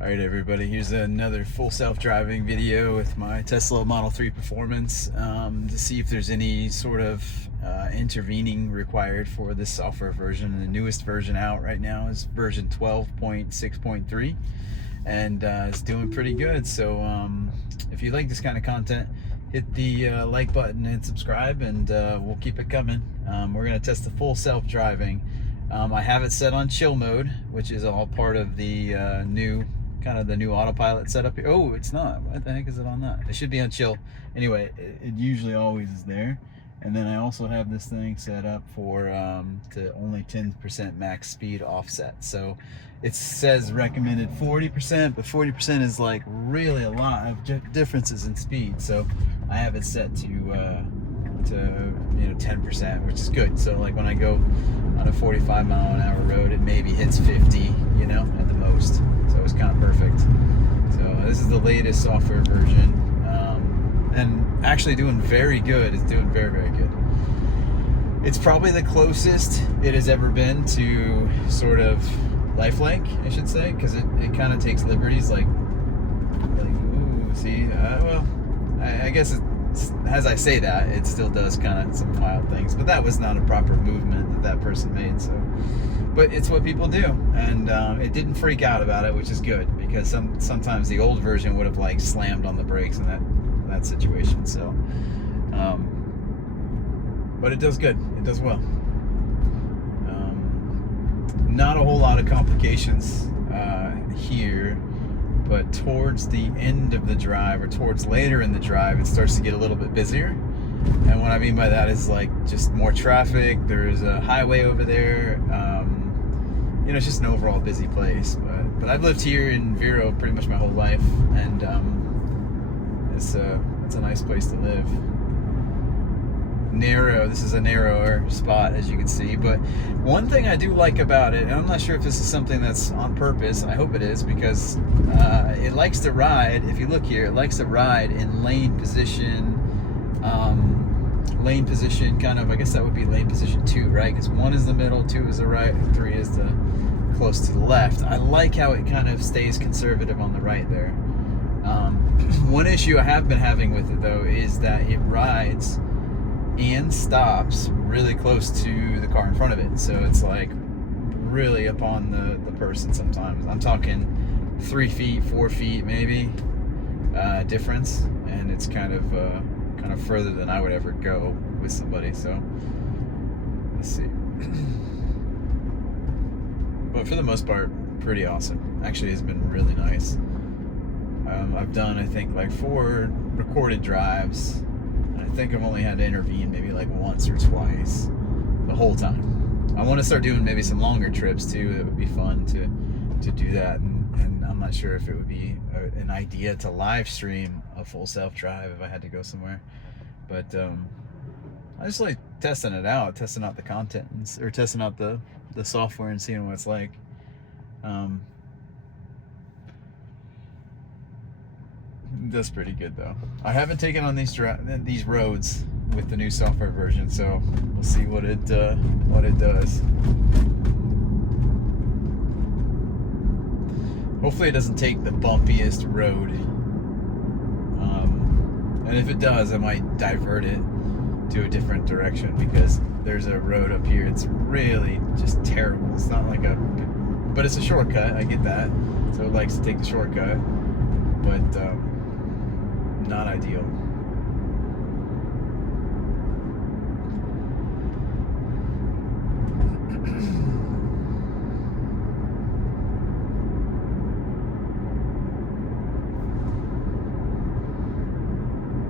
Alright everybody, here's another full self-driving video with my Tesla Model 3 Performance to see if there's any sort of intervening required for this software version. The newest version out right now is version 12.6.3 and it's doing pretty good. So if you like this kind of content, hit the like button and subscribe, and we'll keep it coming. We're going to test the full self-driving. I have it set on chill mode, which is all part of the new autopilot setup here. Oh, it's not. What the heck is it on that? It should be on chill. Anyway, it usually always is there. And then I also have this thing set up for to only 10% max speed offset. So it says recommended 40%, but 40% is like really a lot of differences in speed. So I have it set to 10%, which is good. So like when I go on a 45-mile-an-hour road, it maybe hits 50, at the most. So it's kind of perfect. So this is the latest software version, and actually doing very good. It's doing very, very good. It's probably the closest it has ever been to sort of lifelike, I should say, because it kind of takes liberties like ooh, see, well, I guess as I say that, it still does kind of some wild things, but that was not a proper movement that person made. So, but it's what people do, and it didn't freak out about it, which is good, because sometimes the old version would have like slammed on the brakes in that situation. So, but it does good. It does well. Not a whole lot of complications here. But towards the end of the drive, or towards later in the drive, it starts to get a little bit busier. And what I mean by that is like just more traffic. There's a highway over there. It's just an overall busy place. But I've lived here in Vero pretty much my whole life, and it's a nice place to live. This is a narrower spot, as you can see, but one thing I do like about it, and I'm not sure if this is something that's on purpose, I hope it is, because it likes to ride, if you look here, it likes to ride in lane position kind of, I guess that would be lane position 2, right? Because 1 is the middle, 2 is the right, and 3 is the close to the left. I like how it kind of stays conservative on the right there. One issue I have been having with it, though, is that it rides and stops really close to the car in front of it. So it's like really up on the person sometimes. I'm talking 3 feet, 4 feet maybe difference, and it's kind of further than I would ever go with somebody. So let's see. But for the most part, pretty awesome. Actually, it's been really nice. I've done, I think, like 4 recorded drives. I think I've only had to intervene maybe like once or twice the whole time. I want to start doing maybe some longer trips too. It would be fun to do that, and I'm not sure if it would be an idea to live stream a full self-drive if I had to go somewhere. But I just like testing it out, testing out the content, or testing out the software and seeing what it's like. That's pretty good though. I haven't taken on these roads with the new software version, so we'll see what it does. Hopefully it doesn't take the bumpiest road, and if it does, I might divert it to a different direction, because there's a road up here. It's really just terrible. It's not like but it's a shortcut, I get that, so it likes to take the shortcut, but not ideal.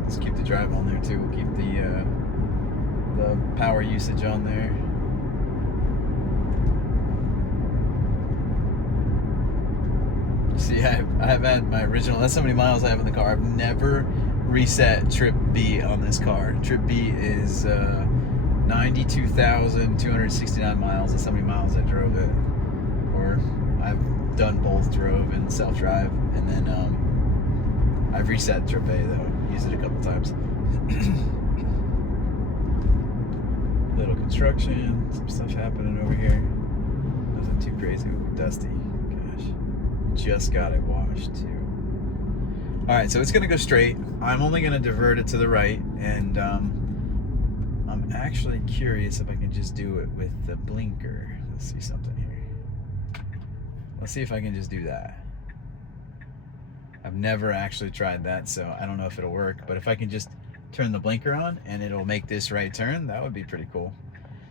Let's keep the drive on there too. We'll keep the power usage on there. See, I have had my original, that's how many miles I have in the car. I've never reset trip B on this car. Trip B is 92,269 miles. That's how many miles I drove it. Or I've done both drove and self-drive, and then I've reset trip A though. Used it a couple times. Little construction, some stuff happening over here. Nothing too crazy. Ooh, dusty. Gosh. just got it washed too. All right, so it's gonna go straight. I'm only gonna divert it to the right, and I'm actually curious if I can just do it with the blinker. Let's see something here. Let's see if I can just do that. I've never actually tried that, so I don't know if it'll work, but if I can just turn the blinker on and it'll make this right turn, that would be pretty cool.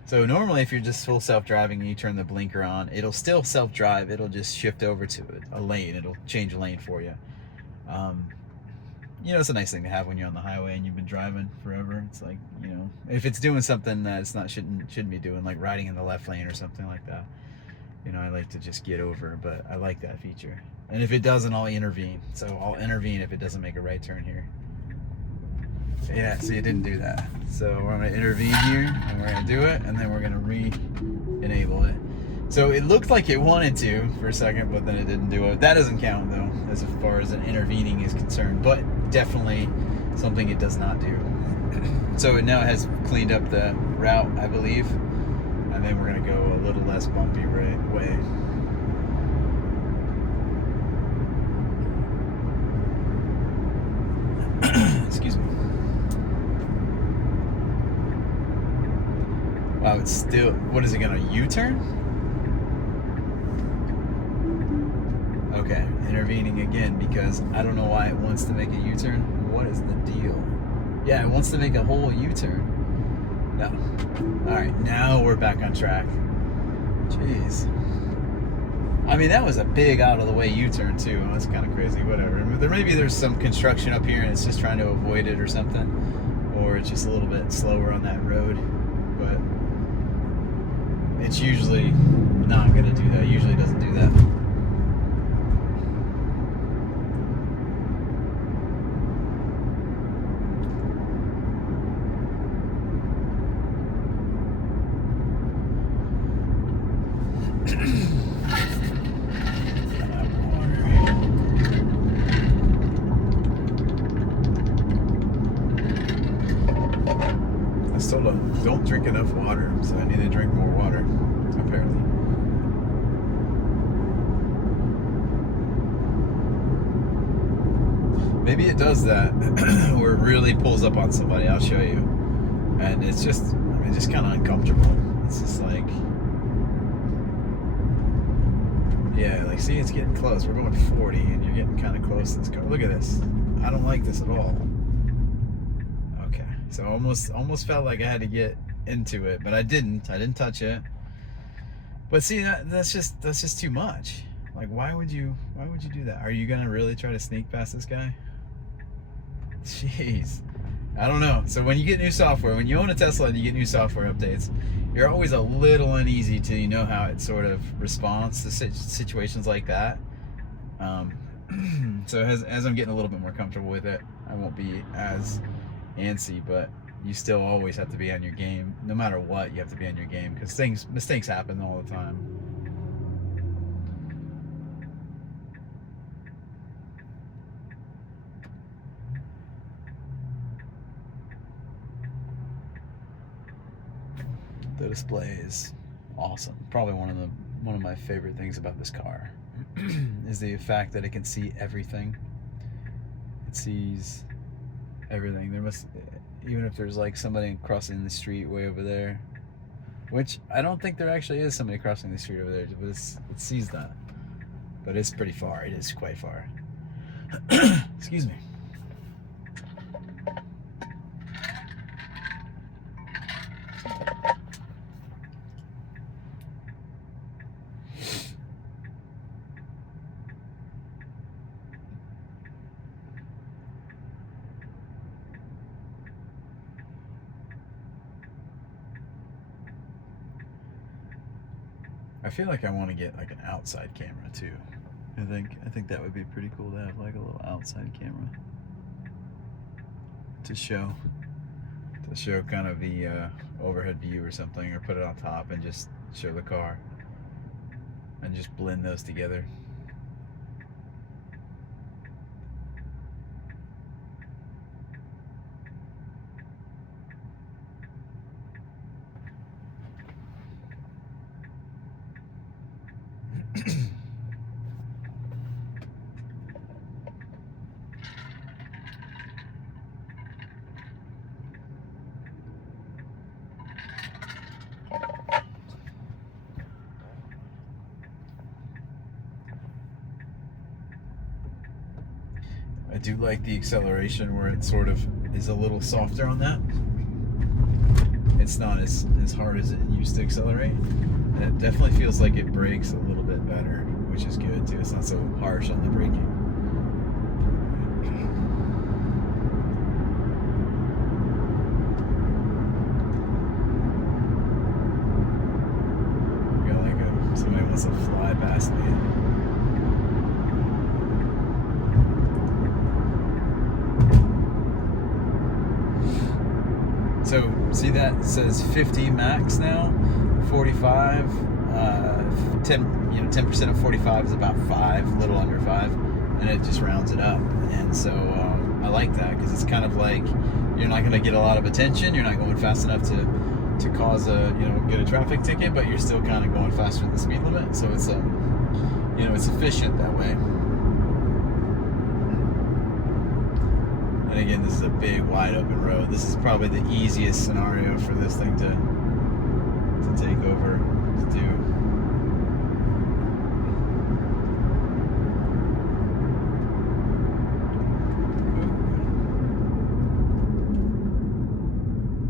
So normally if you're just full self-driving and you turn the blinker on, it'll still self-drive, it'll just shift over to a lane, it'll change a lane for you. You know, it's a nice thing to have when you're on the highway and you've been driving forever. It's like, you know, if it's doing something that it's not shouldn't be doing, like riding in the left lane or something like that, you know, I like to just get over, but I like that feature. And if it doesn't, I'll intervene. So I'll intervene if it doesn't make a right turn here. Yeah, see, it didn't do that. So we're going to intervene here, and we're going to do it, and then we're going to re-enable it. So it looked like it wanted to for a second, but then it didn't do it. That doesn't count, though, as far as an intervening is concerned, but definitely something it does not do. So it now has cleaned up the route, I believe, and then we're going to go a little less bumpy way. Excuse me. Wow, it's still, what is it gonna U-turn? Okay, intervening again because I don't know why it wants to make a U-turn. What is the deal? Yeah, it wants to make a whole U-turn. No. Alright, now we're back on track. Jeez. I mean, that was a big out of the way U-turn too. That's kind of crazy, whatever. Maybe there's some construction up here and it's just trying to avoid it or something. Or it's just a little bit slower on that road. But it's usually not going to do that. It usually doesn't do that. I still don't drink enough water, so I need to drink more water, apparently. Maybe it does that, or it really pulls up on somebody. I'll show you. And it's just, I mean, just kind of uncomfortable. It's just like, yeah, like, see, it's getting close. We're going 40, and you're getting kind of close to this car. Look at this. I don't like this at all. Okay, so almost felt like I had to get into it, but I didn't. I didn't touch it. But see, that's just too much. Like, why would you do that? Are you gonna really try to sneak past this guy? Jeez, I don't know. So when you get new software, when you own a Tesla and you get new software updates, you're always a little uneasy till you know how it sort of responds to situations like that. So as I'm getting a little bit more comfortable with it, I won't be as antsy, but you still always have to be on your game. No matter what, you have to be on your game because mistakes happen all the time. The display is awesome. Probably one of my favorite things about this car is the fact that it can see everything. It sees everything. Even if there's like somebody crossing the street way over there, which I don't think there actually is somebody crossing the street over there, but it sees that. But it's pretty far. It is quite far. Excuse me. I feel like I want to get like an outside camera too. I think that would be pretty cool to have like a little outside camera to show kind of the overhead view or something, or put it on top and just show the car and just blend those together. I do like the acceleration where it sort of is a little softer on that. It's not as hard as it used to accelerate. And it definitely feels like it brakes a little bit better, which is good too. It's not so harsh on the braking. Got like somebody wants to fly past me. So see that says 50 max now, 45, 10% of 45 is about 5, a little under 5, and it just rounds it up. And so I like that because it's kind of like you're not going to get a lot of attention. You're not going fast enough to cause get a traffic ticket, but you're still kind of going faster than the speed limit. So it's it's efficient that way. And again, this is a big, wide open road. This is probably the easiest scenario for this thing to take over, to do.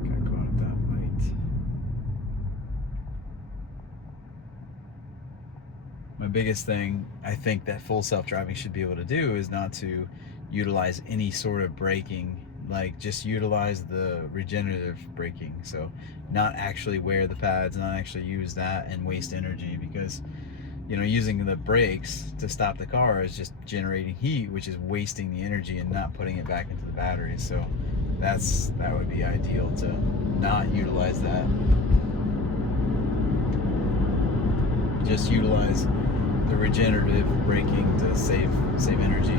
Got caught at that light. My biggest thing I think that full self-driving should be able to do is not to utilize any sort of braking, like just utilize the regenerative braking. So not actually wear the pads, not actually use that and waste energy, because using the brakes to stop the car is just generating heat, which is wasting the energy and not putting it back into the battery. So that would be ideal to not utilize that. Just utilize the regenerative braking to save energy.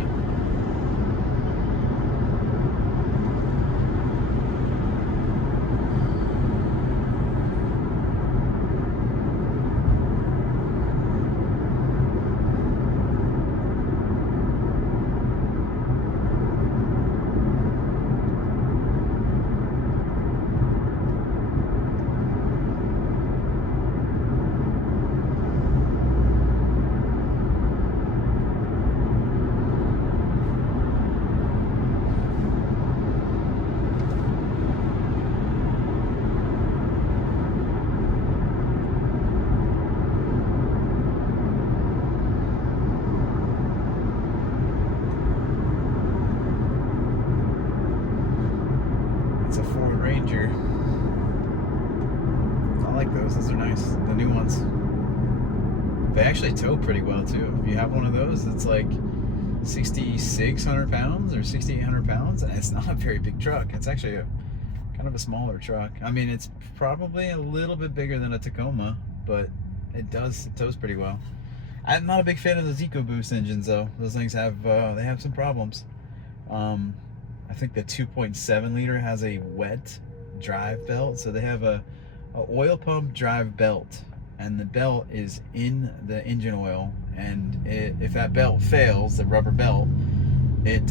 It's a Ford Ranger. I like those. Those are nice. The new ones. They actually tow pretty well too. If you have one of those, it's like 6,600 pounds or 6,800 pounds, and it's not a very big truck. It's actually a kind of a smaller truck. I mean, it's probably a little bit bigger than a Tacoma, but it tows pretty well. I'm not a big fan of those EcoBoost engines though. Those things have they have some problems. I think the 2.7 liter has a wet drive belt, so they have a oil pump drive belt, and the belt is in the engine oil, and if that belt fails, the rubber belt, it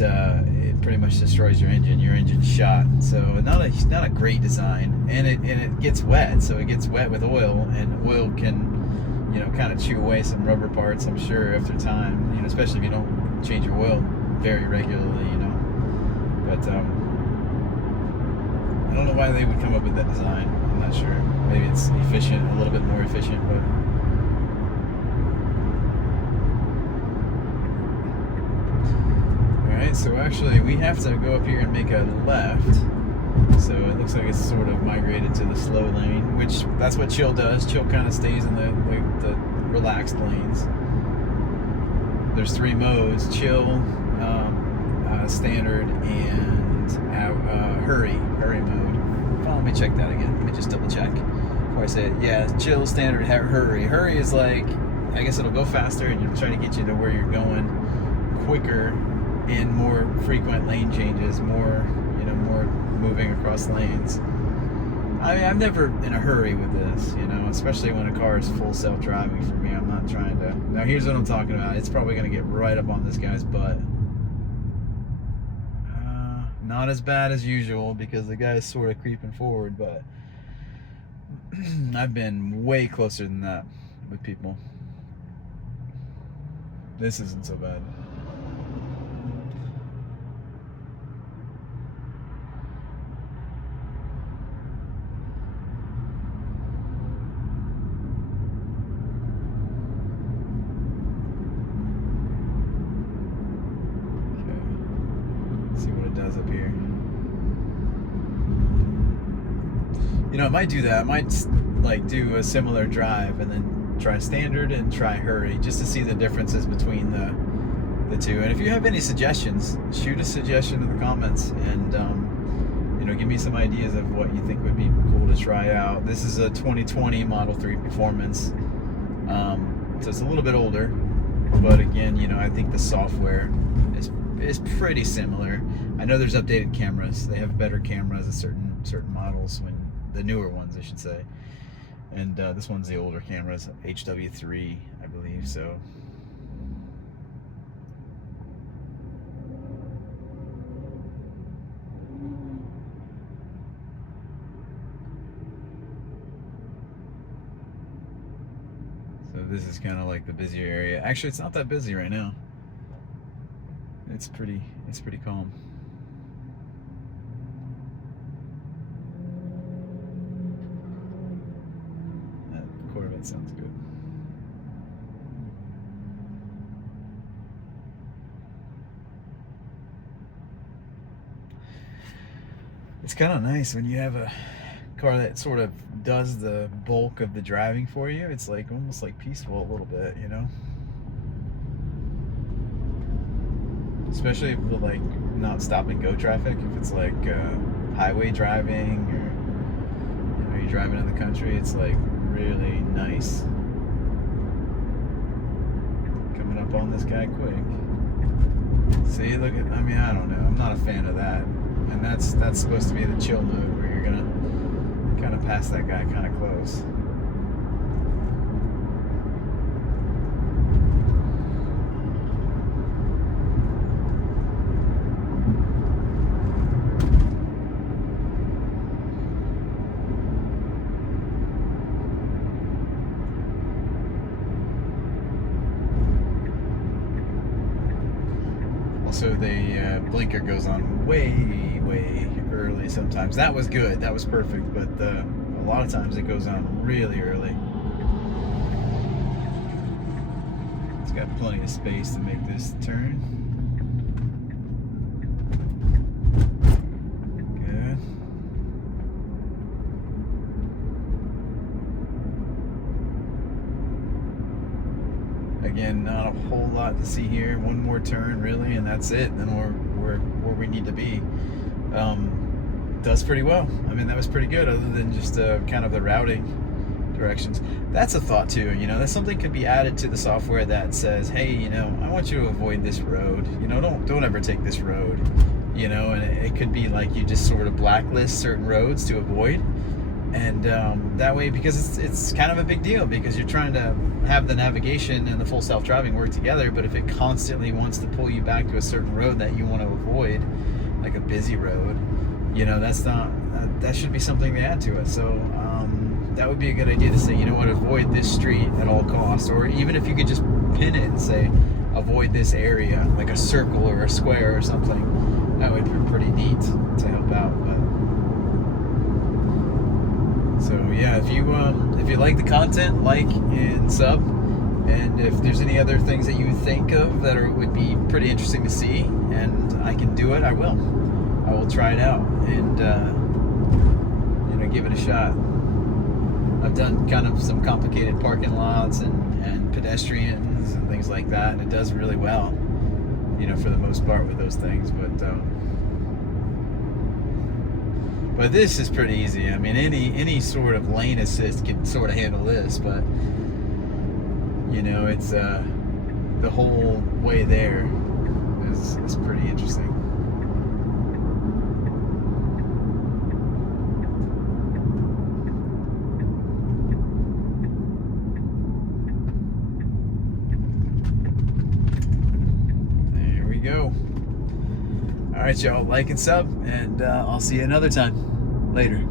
pretty much destroys your engine. Your engine's shot. So not a great design, and it gets wet. So it gets wet with oil, and oil can kind of chew away some rubber parts, I'm sure, after time. Especially if you don't change your oil very regularly. But I don't know why they would come up with that design. I'm not sure. Maybe it's efficient, a little bit more efficient, but. Alright, so actually we have to go up here and make a left. So it looks like it's sort of migrated to the slow lane, which that's what chill does. Chill kind of stays in the relaxed lanes. There's 3 modes: chill, standard, and hurry mode. Let me check that again. Let me just double check before I say it. Yeah, chill, standard, hurry. Hurry is like, I guess it'll go faster and you'll try to get you to where you're going quicker, and more frequent lane changes, more moving across lanes. I mean, I'm never in a hurry with this, especially when a car is full self-driving. For me, I'm not trying to. Now here's what I'm talking about. It's probably going to get right up on this guy's butt. Not as bad as usual because the guy's sort of creeping forward, but I've been way closer than that with people. This isn't so bad. does up here. You know, I might do that. I might like do a similar drive and then try standard and try hurry, just to see the differences between the two. And if you have any suggestions, shoot a suggestion in the comments, and you know, give me some ideas of what you think would be cool to try out. This is a 2020 Model 3 Performance, so it's a little bit older, but again, you know, I think the software is pretty similar. I know there's updated cameras. They have better cameras at certain models, when the newer ones, I should say. And this one's the older cameras, HW3, I believe. So this is kind of like the busier area. Actually, it's not that busy right now. It's pretty calm. That Corvette sounds good. It's kind of nice when you have a car that sort of does the bulk of the driving for you. It's like almost like peaceful a little bit, you know? Especially if it's like not stop and go traffic, if it's like highway driving, or you know, you're driving in the country, it's like really nice. Coming up on this guy quick. See, look at, I mean, I don't know, I'm not a fan of that. And that's supposed to be the chill mode, where you're gonna kind of pass that guy kind of close. Also, the blinker goes on way early sometimes. That was good, that was perfect, but a lot of times it goes on really early. It's got plenty of space to make this turn. Good. Again, not a whole lot to see here. One more turn really, and that's it. Then we're where we need to be. Does pretty well. I mean, that was pretty good, other than just kind of the routing directions. That's a thought too, you know, that something could be added to the software that says, hey, you know, I want you to avoid this road, you know, don't ever take this road, you know. And it could be like you just sort of blacklist certain roads to avoid, and that way, because it's kind of a big deal, because you're trying to have the navigation and the full self-driving work together, but if it constantly wants to pull you back to a certain road that you want to avoid, like a busy road, you know, that's not, that should be something they add to it. So that would be a good idea to say, you know what, avoid this street at all costs. Or even if you could just pin it and say, avoid this area, like a circle or a square or something, that would be pretty neat to help out. But so yeah, if you like the content, like and sub. And if there's any other things that you think of that would be pretty interesting to see, and I can do it, I will try it out, and you know, give it a shot. I've done kind of some complicated parking lots and pedestrians and things like that, and it does really well, you know, for the most part with those things. But this is pretty easy. I mean, any sort of lane assist can sort of handle this, but you know, it's the whole way there is pretty interesting. There we go. All right, y'all, like and sub, and I'll see you another time. Later.